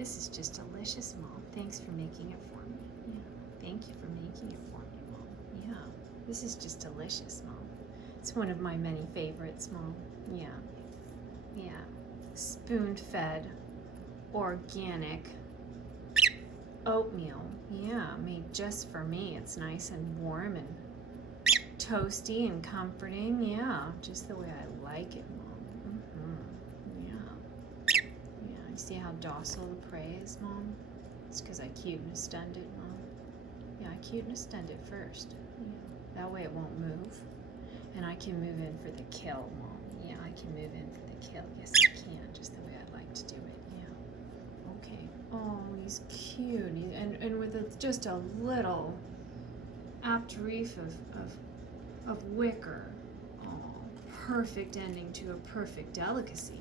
This is just delicious, Mom. Thanks for making it for me. Yeah. Thank you for making it for me, Mom. Yeah. This is just delicious, Mom. It's one of my many favorites, Mom. Yeah. Yeah. Spoon-fed, organic oatmeal. Yeah, made just for me. It's nice and warm and toasty and comforting. Yeah, just the way I like it, Mom. Yeah. Yeah, you see how docile the prey is, Mom? It's because I cuteness-stunned it, Mom. Yeah, I cuteness-stunned it first. Yeah. That way it won't move. And I can move in for the kill, Mom. Yeah, I can move in for the kill. Yes, I can, just the way I'd like to do it. Yeah. Okay. Oh, he's cute. And with just a little apt reef of wicker. Oh, perfect ending to a perfect delicacy.